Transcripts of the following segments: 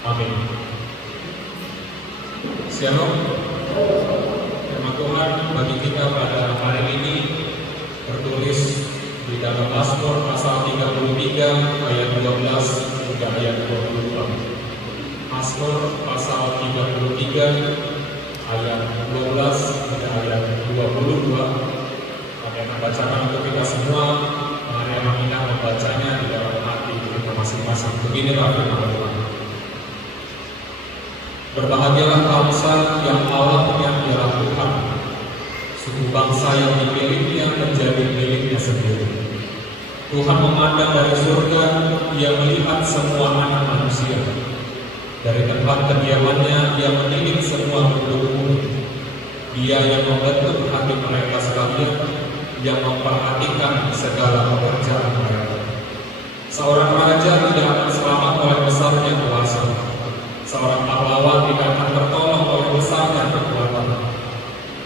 Amin. Shalom. Firman Tuhan bagi kita pada hari ini tertulis di dalam Mazmur pasal 33 ayat 12 hingga ayat 22. Mazmur pasal 33 ayat 12 hingga ayat 22. Kami akan bacakan untuk kita semua. Mari kita membacanya di dalam hati kita masing-masing. Beginilah firman Tuhan. Berbahagialah bangsa yang Allahnya ialah Tuhan, suku bangsa yang dipilihnya menjadi miliknya sendiri. Tuhan memandang dari surga, Ia melihat semua anak manusia. Dari tempat kediamannya, Ia menilik semua penduduk bumi. Dia yang membentuk hati mereka sekalian, yang memperhatikan segala pekerjaan mereka. Seorang raja tidak akan selamat oleh besarnya kuasa. Seorang pahlawan tidak akan tertolong oleh besarnya kekuatan.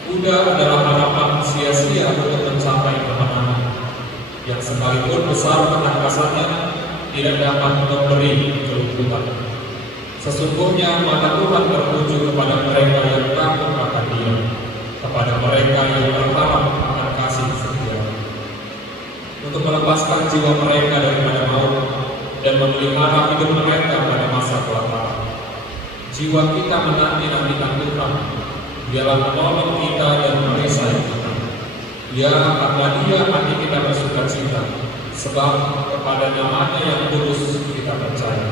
Kuda adalah harapan sia-sia untuk mencapai kemenangan, yang sekalipun besar ketangkasannya tidak dapat memberi kelumpuhan. Sesungguhnya mata Tuhan tertuju kepada mereka yang takut akan Dia, kepada mereka yang berharap akan kasih setia, untuk melepaskan jiwa mereka daripada maut dan memelihara hidup mereka pada masa kelaparan. Jiwa kita menanti-nantikan Tuhan, Dialah menolong kita dan merisai kita. Ya, karena Dia hati kita bersukacita, sebab kepada nama-Nya yang kudus kita percaya.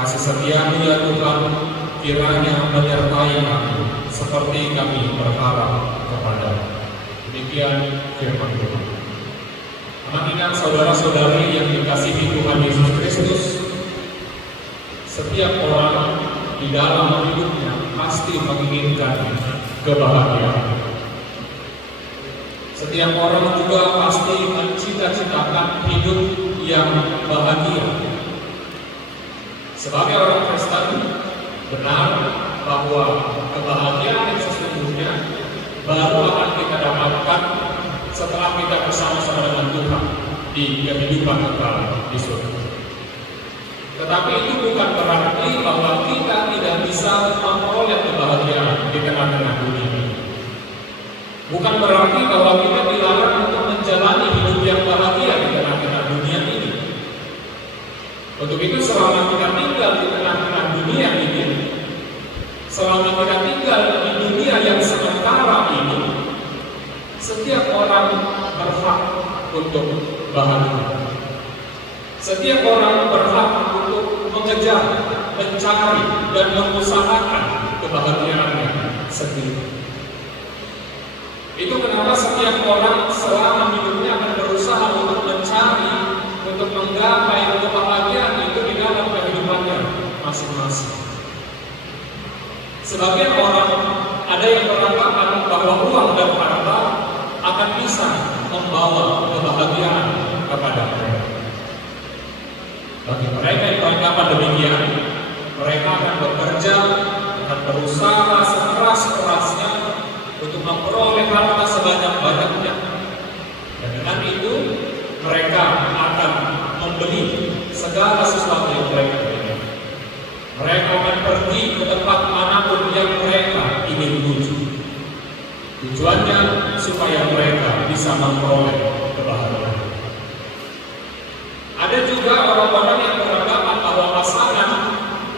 Kasih setia-Mu ya Tuhan, kiranya menyertai kami, seperti kami berharap kepada-Mu. Demikian firman Tuhan. Anak-anak saudara-saudari yang dikasihi Tuhan Yesus Kristus, setiap orang di dalam hidupnya pasti menginginkan kebahagiaan. Setiap orang juga pasti mencita-citakan hidup yang bahagia. Sebagai orang Kristen, benar bahwa kebahagiaan yang sesungguhnya baru akan kita dapatkan setelah kita bersama-sama dengan Tuhan di kehidupan kekal di surga. Tetapi itu bukan berarti bahwa kita tidak bisa memperoleh kebahagiaan di tengah-tengah dunia ini. Bukan berarti bahwa kita dilarang untuk menjalani hidup yang bahagia di tengah-tengah dunia ini. Untuk itu selama kita tinggal di tengah-tengah dunia ini, selama kita tinggal di dunia yang sementara ini, setiap orang berhak untuk bahagia. Setiap orang berhak untuk mengejar, mencari, dan mengusahakan kebahagiaannya sendiri. Itu kenapa setiap orang selama hidupnya akan berusaha untuk mencari, untuk menggapai kebahagiaan itu di dalam kehidupannya masing-masing. Sebagian orang ada yang beranggapan bahwa uang dan harta akan bisa membawa kebahagiaan kepada mereka. Bagi mereka yang beranggapan demikian, mereka akan bekerja, akan berusaha sekeras-kerasnya untuk memperoleh harta sebanyak-banyaknya. Dan dengan itu, mereka akan membeli segala sesuatu yang mereka inginkan. Mereka akan pergi ke tempat manapun yang mereka ingin tuju. Tujuannya supaya mereka bisa memperoleh kebahagiaan. Ada juga orang-orang yang beranggapan bahwa pasangan,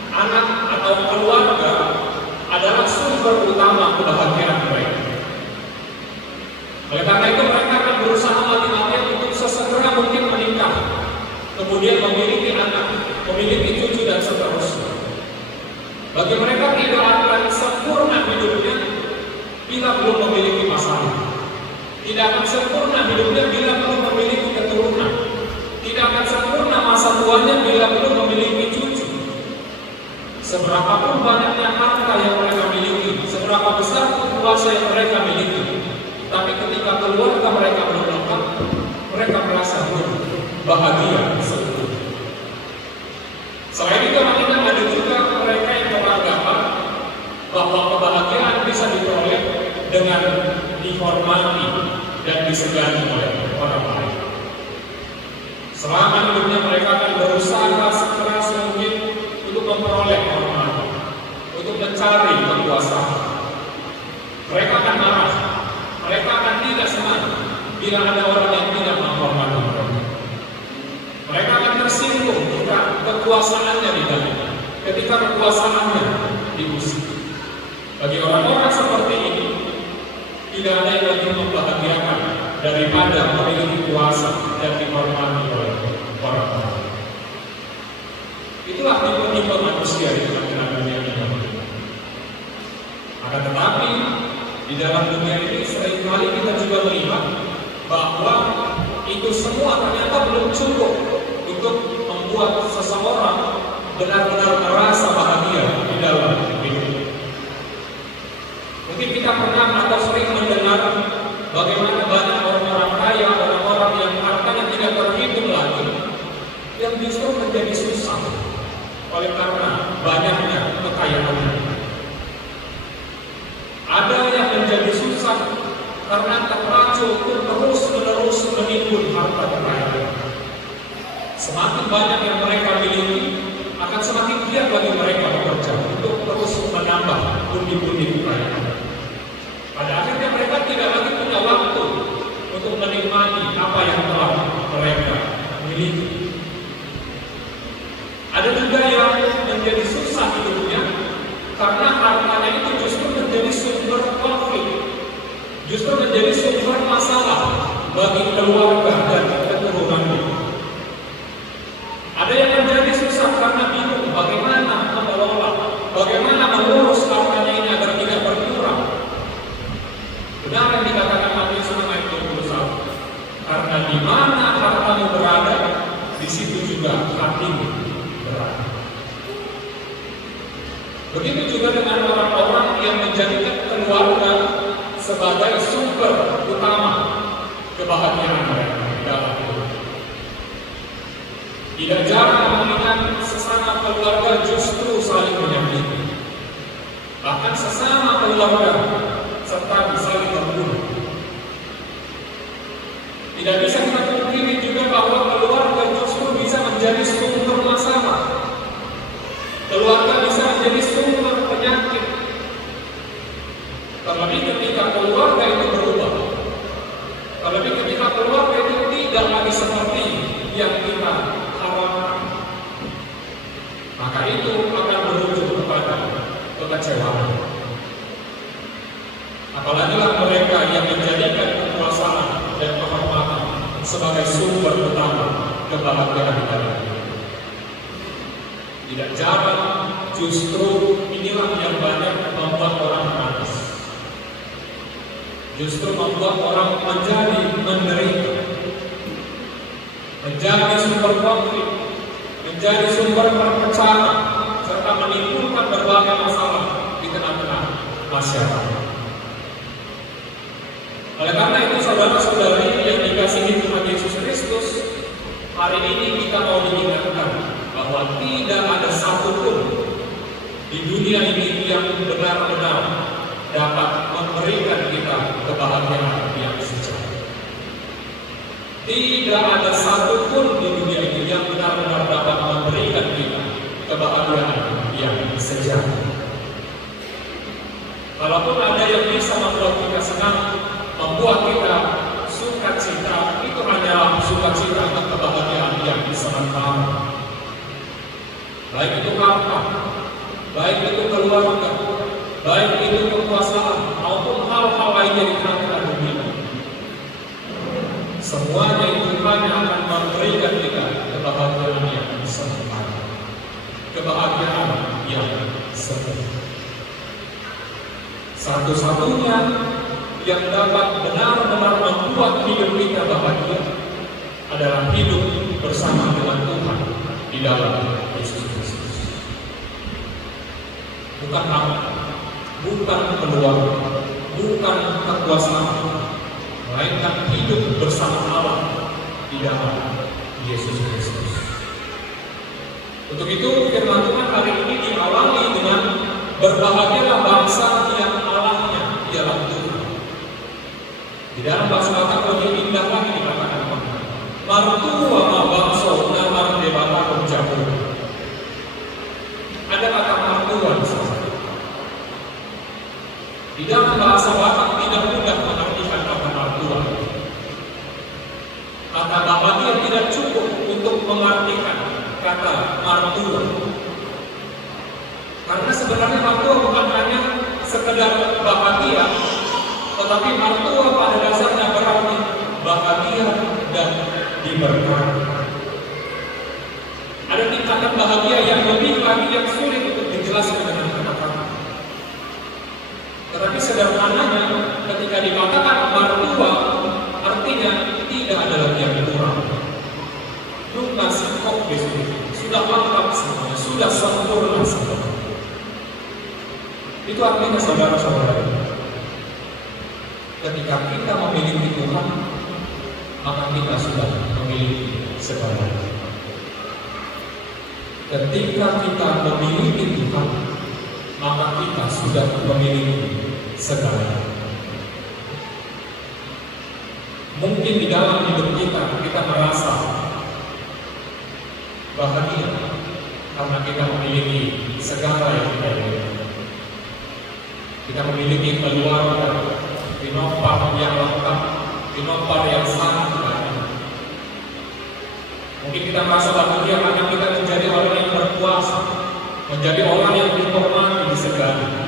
anak atau keluarga adalah sumber utama kebahagiaan mereka. Oleh karena itu mereka akan berusaha mati-matian untuk sesegera mungkin menikah, kemudian memiliki anak, memiliki cucu dan seterusnya. Bagi mereka tidak akan sempurna hidupnya bila belum memiliki pasangan. Tidak akan sempurna hidupnya bila belum memiliki keturunan. Tidak akan sempurna masa tuanya bila belum memiliki cucu. Seberapapun banyaknya harta yang mereka miliki, seberapa besar pun kuasa yang mereka miliki, tapi ketika keluarga mereka belum lengkap, mereka merasa belum bahagia seutuhnya. Selain itu, ada juga mereka yang beranggapan bahwa kebahagiaan bisa diperoleh dengan dihormati dan disegani oleh orang lain. Selama hidupnya mereka akan berusaha sekeras mungkin untuk memperoleh tidak ada orang yang tidak menghormati mereka. Mereka akan tersinggung ketika kekuasaannya ditanya, ketika kekuasaannya diusik. Bagi orang-orang seperti ini, tidak ada yang lebih membahagiakan daripada memiliki kuasa dan dihormati oleh orang-orang. Itulah tipe-tipe manusia di tengah-tengah dunia ini. Akan tetapi di dalam dunia ini seringkali kita juga melihat bahwa itu semua ternyata belum cukup untuk membuat seseorang benar-benar merasa bahagia di dalam hidup. Mungkin kita pernah atau sering mendengar bagaimana banyak orang-orang kaya, orang-orang yang hartanya tidak terhitung lagi, yang justru menjadi susah oleh karena banyaknya kekayaannya. Ada yang menjadi susah karena terpacu untuk terus-menerus menimbun harta kekayaan. Semakin banyak yang mereka miliki, akan semakin giat bagi mereka bekerja untuk terus menambah pundi-pundi kekayaan. Pada akhirnya mereka tidak lagi punya waktu untuk menikmati apa yang telah mereka miliki. Ada juga yang menjadi susah hidupnya karena hartanya itu justru menjadi sumber konflik, justru menjadi sumber masalah bagi keluarga dan keturunannya. Ada yang menjadi susah karena bingung bagaimana mengelola, bagaimana mengurus hartanya ini agar tidak berkurang. Benar yang dikatakan Matius 6 ayat 21, karena di mana hartamu berada, di situ juga hatimu berada. Begitu juga dengan orang-orang yang menjadikan keluarga sebagai sumber utama kebahagiaan mereka dalam hidup. Tidak jarang mengingat sesama keluarga justru saling menyakiti. Bahkan sesama keluarga serta saling membunuh. Tidak bisa kita pungkiri juga bahwa keluarga justru bisa menjadi sumber masalah. Keluarga bisa menjadi sumber penyakit. Terlebih ketika keluarga itu berubah. Terlebih ketika keluarga itu tidak lagi seperti yang kita harapkan. Maka itu akan berujung kepada kekecewaan. Apalagi mereka yang menjadikan kekuasaan dan kehormatan sebagai sumber utama kebahagiaan hidup. Tidak jarang justru inilah yang banyak membuat orang menangis. Justru membuat orang menjadi menderita, menjadi sumber konflik, menjadi sumber perpecahan, serta menimbulkan berbagai masalah di tengah-tengah masyarakat. Oleh karena itu, saudara-saudari yang dikasihi Tuhan Yesus Kristus, hari ini kita mau diingatkan bahwa tidak ada satupun di dunia ini yang benar-benar dapat memberikan kita kebahagiaan yang sejati. Tidak ada satupun di dunia ini yang benar-benar dapat memberikan kita kebahagiaan yang sejati. Kalaupun ada yang bisa membuat kita senang, membuat kita sukacita, itu hanyalah sukacita atau kebahagiaan yang sementara. Baik itu harta, baik itu keluarga, baik itu kekuasaan, maupun hal-hal lainnya di tengah-tengah dunia. Semuanya itu hanya akan memberikan kita kebahagiaan yang sementara, kebahagiaan yang sementara. Satu-satunya yang dapat benar-benar membuat hidup kita bahagia adalah hidup bersama dengan Tuhan di dalam Yesus Kristus. Bukan harta, bukan keluarga, bukan kekuasaan, melainkan hidup bersama Allah di dalam Yesus Kristus. Untuk itu firman Tuhan hari ini diawali dengan berbahagialah bangsa yang Allahnya ialah Tuhan. Di dalam bahasa Batak lebih indah lagi dikatakan martua ma bangso na mardebata kumjabu. Ada kata martua di sana. Di dalam bahasa Batak tidak mudah mengartikan kata martua. mengartikan kata martua. Karena sebenarnya martua bukan hanya sekedar bahagia, tetapi martua pada dasarnya berarti bahagia dan diberkati. Ada tingkatan bahagia yang lebih lagi yang sulit untuk dijelaskan dengan kata-kata. Tetapi sederhananya ketika dikatakan martua, artinya tidak ada lagi yang kurang. Lunas kok sudah lengkap semuanya, sudah sempurna semuanya. Itu artinya saudara-saudara, ketika kita memiliki Tuhan, maka kita sudah memiliki segalanya. Ketika kita memiliki Tuhan, maka kita sudah memiliki segalanya. Mungkin di dalam hidup kita merasa bahagia karena kita memiliki segala yang kita miliki. Kita memiliki keluarga, dinopar yang lengkap, dinopar yang sangat banyak. Mungkin kita merasa bahagia karena kita menjadi orang yang berkuasa, menjadi orang yang dihormati di segalanya.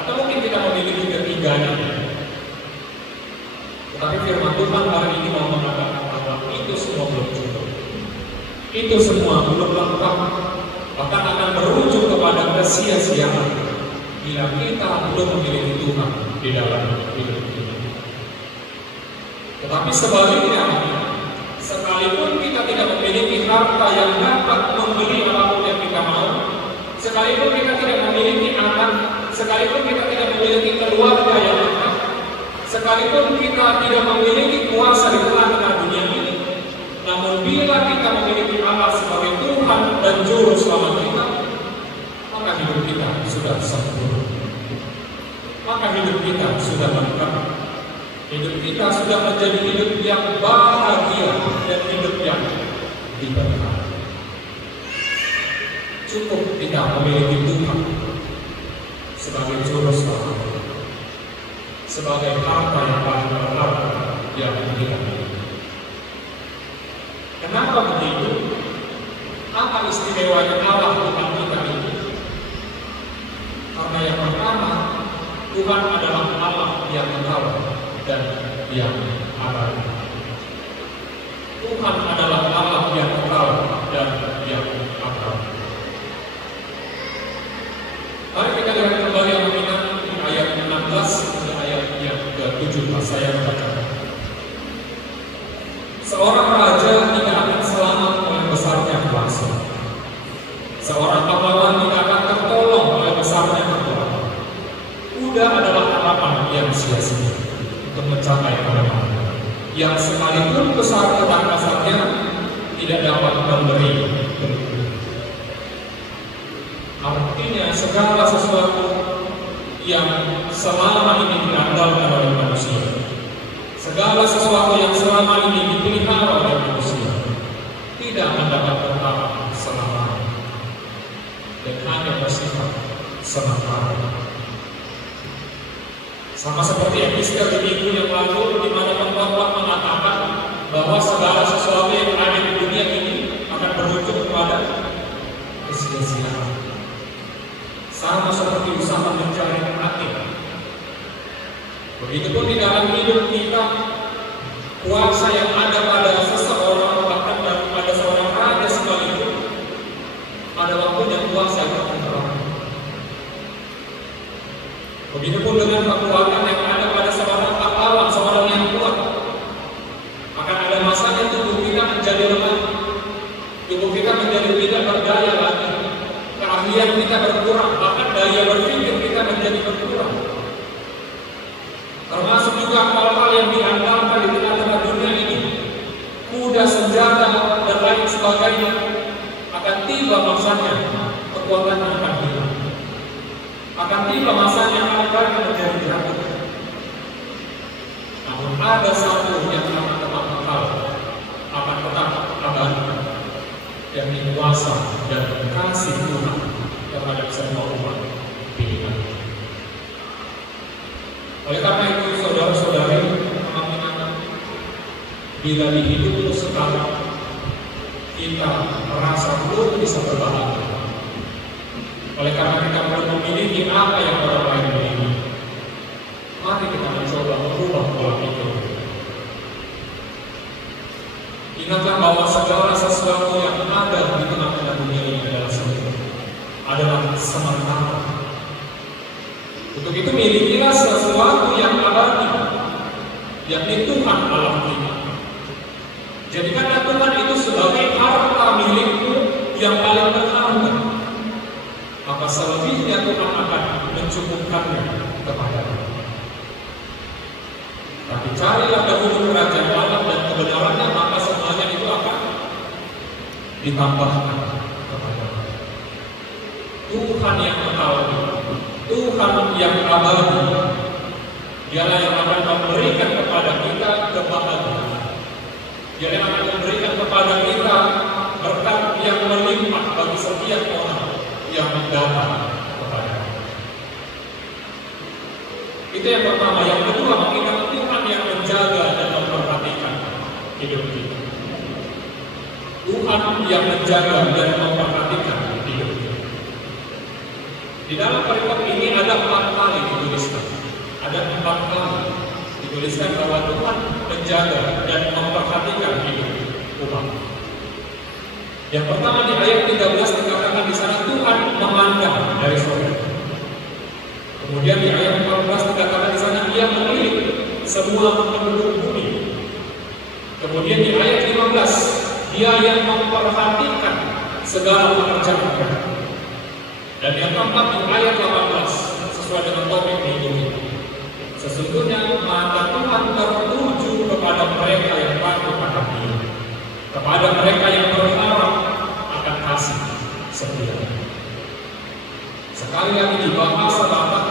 Atau mungkin kita memiliki ketiganya. Tetapi firman Tuhan hari ini mau mengatakan bahwa itu semua belum cukup. Itu semua belum lengkap, bahkan akan berujung kepada kesia-siaan bila kita belum memiliki Tuhan di dalam hidup kita. Tetapi sebaliknya, sekalipun kita tidak memiliki harta yang dapat membeli apapun yang kita mau, sekalipun kita tidak memiliki anak, sekalipun kita tidak memiliki keluarga yang lengkap, sekalipun kita tidak memiliki kuasa di tengah-tengah dunia ini, namun bila kita memiliki Allah sebagai Tuhan dan Juru Selamat kita, maka hidup kita sudah sempurna. Maka hidup kita sudah lengkap. Hidup kita sudah menjadi hidup yang bahagia dan hidup yang diberkati. Cukup kita memiliki Tuhan sebagai Juru Selamat, sebagai harta yang paling berharga yang kita miliki. Kenapa begitu? Apa istimewanya Allah Tuhan kita ini? Karena yang pertama, Tuhan adalah Allah yang kekal dan yang abadi. Tuhan adalah Allah yang kekal dan yang abadi. Mari kita lihat kembali Alkitab di ayat 16 dan ayat yang ke-17. Saya membacakan. Seorang raja tidak akan selamat oleh besarnya kuasa. Seorang pahlawan tidak akan tertolong oleh besarnya kekuatan. Kuda adalah harapan yang sia-sia untuk mencapai kemenangan, yang sekalipun besar ketangkasannya tidak dapat memberi berikut. Artinya segala sesuatu yang selama ini diandalkan oleh manusia, segala sesuatu yang selama ini dipelihara oleh manusia, tidak mendapat bertahan selamanya dan hanya bersifat sementara. Sama seperti episode di minggu yang lalu, di mana pengkhotbah mengatakan bahwa segala sesuatu yang ada di dunia ini akan berujung kepada kesia-siaan. Sama seperti usaha mencari angin. Begitupun di dalam hidup kita, kuasa yang ada pada seseorang, bahkan pada seorang raja sekalipun, pada waktunya kuasa itu akan berakhir. Begitupun dengan kekuatan yang ada pada seorang pahlawan, seorang yang kuat, akan ada masanya tubuh kita menjadi lemah, tubuh kita menjadi tidak berdaya lagi, keahlian kita berkurang, bahkan daya berpikir kita menjadi berkurang. Termasuk juga hal-hal yang diandalkan di tengah-tengah dunia ini, kuda, senjata, dan lain sebagainya, akan tiba masanya kekuatannya akan hilang. Akan tiba masanya harganya menjadi jatuh. Namun ada satu yang akan tetap kekal, akan tetap abadi, yakni kuasa dan kasih Tuhan terhadap semua umat pilihan. Oleh karena itu, saudara-saudari, bila di hidupmu sekarang kita merasa belum bisa berbahagia. Oleh karena kita belum memiliki apa yang orang lain miliki, mari kita mencoba merubah pola pikir. Ingatlah bahwa segala sesuatu yang ada di tengah-tengah dunia ini adalah sementara. Untuk itu milikilah sesuatu yang abadi, yakni Tuhan Allah kita. Jadikanlah Tuhan itu sebagai harta milikmu yang paling berharga, maka selebihnya Tuhan akan mencukupkannya kepadamu. Tapi carilah dahulu kerajaan Allah dan kebenarannya, maka semuanya itu akan ditambahkan kepadamu. Tuhan yang kekal, Tuhan yang abadi, Dialah yang akan memberikan kepada kita kebahagiaan. Dia yang akan memberikan kepada kita berkat yang melimpah bagi setiap orang yang datang kepada. Itu yang pertama. Yang kedua, mengingat Tuhan yang menjaga dan memperhatikan hidup kita. Tuhan yang menjaga dan memperhatikan hidup kita. Di dalam perikop ini ada 4 kali dituliskan. Ada 4 kali dituliskan bahwa Tuhan menjaga dan memperhatikan hidup umat. Yang pertama di ayat 13 dikatakan di sana Tuhan memandang dari surga. Kemudian di ayat 14 dikatakan di sana Ia memilih semua penduduk bumi. Kemudian di ayat 15 Dia yang memperhatikan segala pekerjaan. Dan yang keempat di ayat 18 sesuai dengan topik minggu ini. Sesungguhnya mata Tuhan tertuju kepada mereka yang patuh pada Dia, kepada mereka yang berharap akan kasih setia. Sekali lagi di bahasa Batak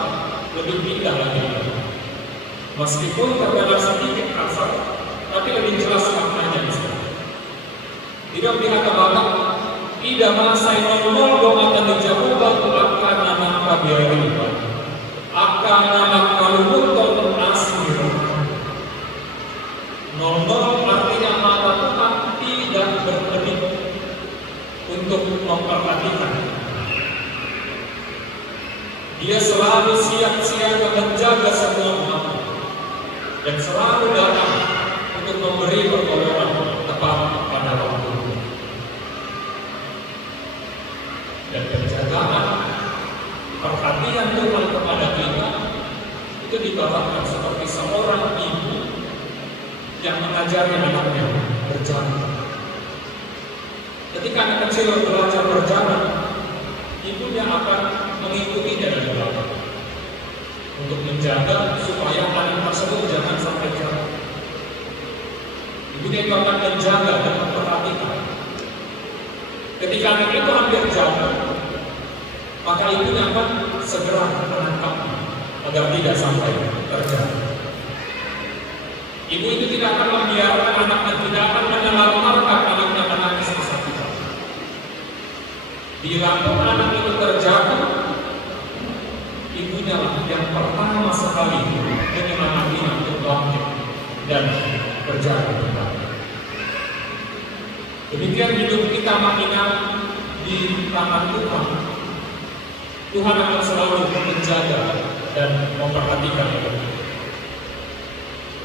lebih indah lagi. Meskipun terdengar sedikit kasar, tapi lebih jelas maknanya. Tidak dikata Batak, tidak masai nol doa dan dijawab akan nama kabiari, akan nama kalumuton asmir. Nol artinya mata Tuhan tidak berkedip untuk memperhatikan. Dia selalu siap-siaga menjaga semua umat dan selalu datang untuk memberi pertolongan tepat pada waktu. Dan penjagaan perhatian Tuhan kepada kita itu dibawakan seperti seorang ibu yang mengajari anaknya berjalan. Ketika anak kecil belajar berjalan, ibunya akan mengikutinya dari belakang untuk menjaga supaya anak tersebut jangan sampai jatuh. Ibunya itu akan menjaga dan memperhatikan. Ketika anak itu hampir jatuh, maka ibunya akan segera menangkapnya agar tidak sampai terjatuh. Ibu itu tidak akan membiarkan anaknya, tidak akan menelantarkan anaknya menangis kesakitan. Bila pun anak itu terjatuh, ibunya lah yang pertama sekali menyemangatinya untuk bangkit dan berjalan kembali. Demikian hidup kita mengingat di tangan Tuhan. Tuhan akan selalu menjaga dan memperhatikan hidup kita.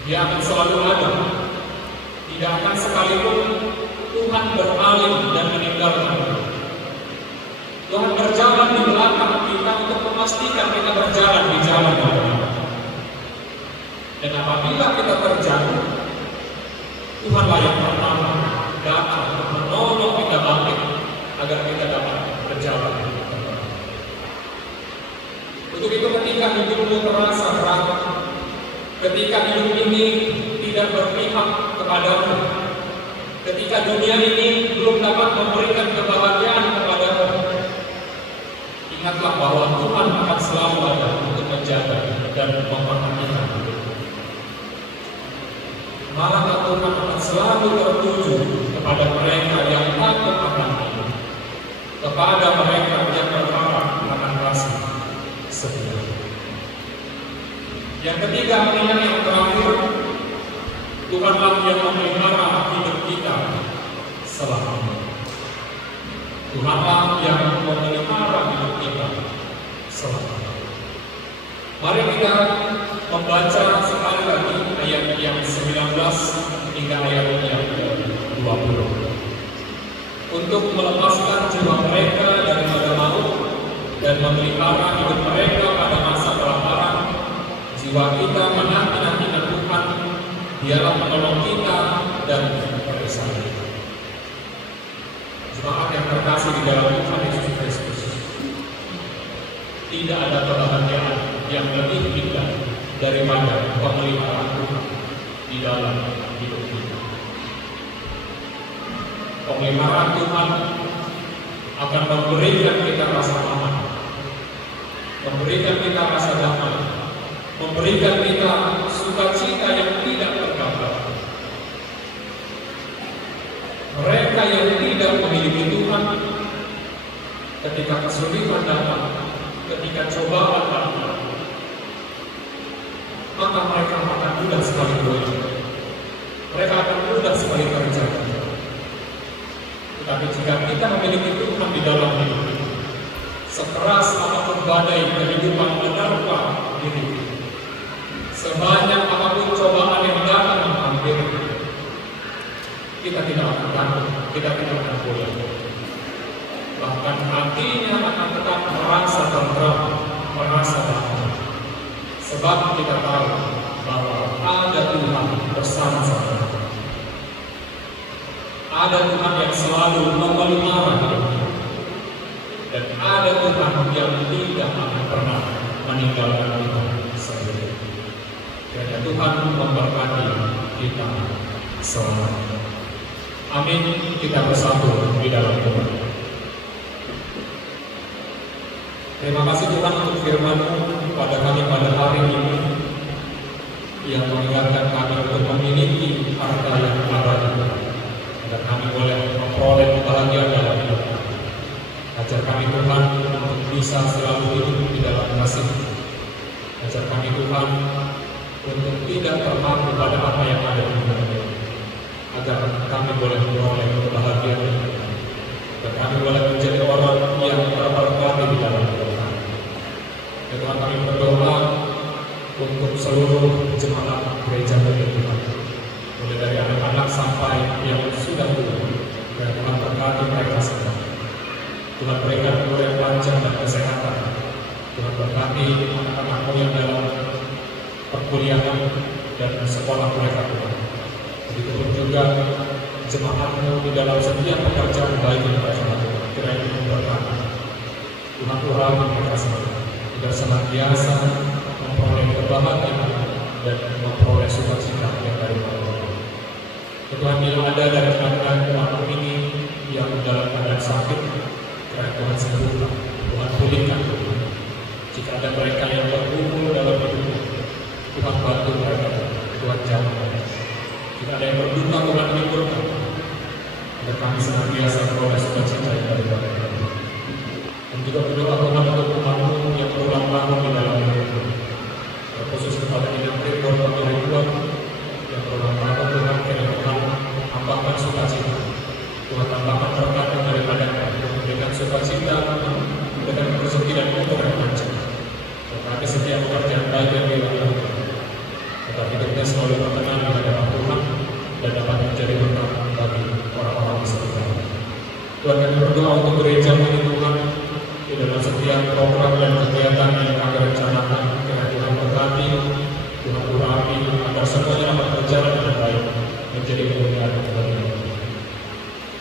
Dia akan selalu ada. Tidak akan sekalipun Tuhan berpaling dan meninggalkan. Tuhan berjalan di belakang kita untuk memastikan kita berjalan di jalan yang benar. Dan apabila kita terjatuh, Tuhanlah yang pertama datang untuk menolong kita bangkit agar kita dapat berjalan. Untuk itu ketika hidupmu terasa berat, ketika hidup ini tidak berpihak kepadamu, ketika dunia ini belum dapat memberikan kebahagiaan kepadamu, ingatlah bahwa Tuhan akan selalu ada untuk menjaga dan memperhatikan hidupmu. Malah Tuhan akan selalu tertuju kepada mereka yang takut akan Dia, kepada mereka yang berharap akan kasih setia. Yang ketiga, mengingat yang terakhir, Tuhanlah yang memelihara hidup kita selamanya. membaca sekali lagi ayat yang 19 hingga ayat yang 20. Untuk melepaskan jiwa mereka daripada maut dan memelihara hidup mereka pada masa kelaparan, jiwa kita menanti-nantikan Tuhan, Dialah menolong kita dan bersama. Jemaat yang terkasih di dalam Tuhan Yesus Kristus, tidak ada kebahagiaan yang lebih indah daripada pemeliharaan Tuhan di dalam hidup kita. Pemeliharaan Tuhan akan memberikan kita rasa aman, memberikan kita rasa damai, memberikan kita sukacita yang tidak tergambar. Mereka yang tidak memiliki Tuhan, ketika kesulitan datang, ketika cobaan datang, maka mereka akan mudah sekali goyah. Mereka akan mudah sekali terjatuh. Tetapi jika kita memiliki Tuhan di dalam hidup, sekeras apapun badai kehidupan menerpa diri kita, sebanyak apapun cobaan yang datang menghampiri, kita tidak akan takut, kita tidak akan goyah. Bahkan hatinya akan tetap merasa tentram, merasa damai. Sebab kita tahu bahwa ada Tuhan bersama-sama. Ada Tuhan yang selalu memelihara hidup kita. Dan ada Tuhan yang tidak akan pernah meninggalkan kita sendiri. Kiranya Tuhan memberkati kita selamanya. Amin. Kita bersatu di dalam Tuhan. Terima kasih Tuhan untuk firman-Mu pada kami pada hari ini, yang mengingatkan kami untuk memiliki harta yang abadi, agar kami boleh memperoleh kebahagiaan dalam hidup. Ajar kami Tuhan untuk bisa selalu hidup di dalam kasih. Ajar kami Tuhan untuk tidak terpaku pada apa yang ada di dunia, agar kami boleh memperoleh kebahagiaan, dan kami boleh menjadi orang yang terberkati di dalam hidup. Ya Tuhan, kami berdoa untuk seluruh jemaat gereja Tuhan, mulai dari anak-anak sampai yang sudah tua. Ya Tuhan, berkati mereka semua. Tuhan, berikan umur yang panjang dan kesehatan. Tuhan, berkati anak-anakmu yang dalam perkuliahan dan sekolah mereka Tuhan. Begitupun juga jemaatmu di dalam setiap pekerjaan baik yang mereka lakukan. Kiranya memberkati. Tuhan, urapi mereka semua, agar senantiasa memperoleh kebahagiaan dan memperoleh sukacita yang dari Allah. Tuhan, bila ada dari anak-anak ini yang dalam keadaan sakit, kiranya Tuhan sembuhkan, Tuhan pulihkan. Jika ada mereka yang bergumul dalam hidupnya, Tuhan bantu mereka, Tuhan jauh mereka. Jika ada yang berduka, Tuhan hiburkan, agar kami senantiasa memperoleh sukacita yang dari Allah. Dan juga berdoa Tuhan untuk umat-Mu yang berulang tahun di dalam hidup, khusus kepada Inang Tribor kami ribuan yang berulang tahun. Tuhan, kiranya Tuhan tambahkan sukacita, Tuhan tambahkan berkat daripada memberikan sukacita, memberikan rezeki dan umur yang panjang. Tetapi setiap pekerjaan baik yang dilakukan, agar hidupnya selalu berkenan di hadapan Tuhan dan dapat menjadi berkat bagi orang-orang di sekitarnya. Tuhan, kami berdoa untuk gereja ini Tuhan, di dalam setiap program dan kegiatan yang kami rencanakan. Kiranya Tuhan berkati, Tuhan urapi, agar semuanya dapat berjalan dengan baik, menjadi kemuliaan bagi Tuhan.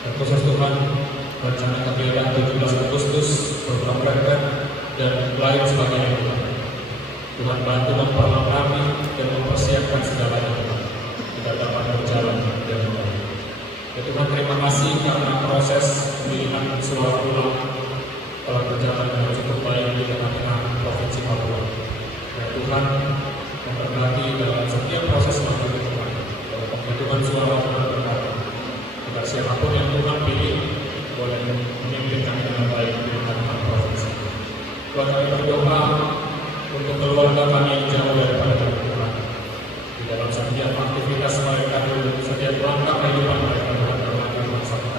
Dan khusus Tuhan, rencana kegiatan 17 Agustus, program rekret dan lain sebagainya Tuhan. Tuhan bantu memperlengkapi dan mempersiapkan segalanya Tuhan, kita dapat berjalan dengan baik. Ya Tuhan, terima kasih karena proses pemilihan suara ulang telah berjalan dengan cukup baik di tengah-tengah Provinsi Papua. Ya Tuhan, memberkati dalam setiap proses menuju Tuhan, dalam penghitungan suara Tuhan berkati, agar siapapun yang Tuhan pilih boleh memimpin kami dengan baik di tengah-tengah provinsi. Tuhan, kami berdoa untuk keluarga kami yang jauh daripada Tuhan, di dalam setiap aktivitas mereka, setiap langkah kehidupan mereka Tuhan berkati bersama,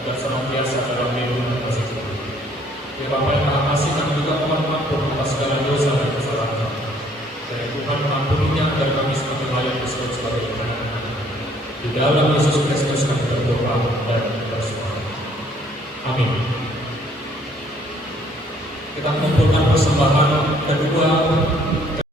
agar senantiasa dalam lindungan kasih Tuhan. Ya Bapa yang Maha Kasih, kami juga mohon ampun atas segala dosa dan kesalahan kami. Dan Tuhan kita mengumpulkan persembahan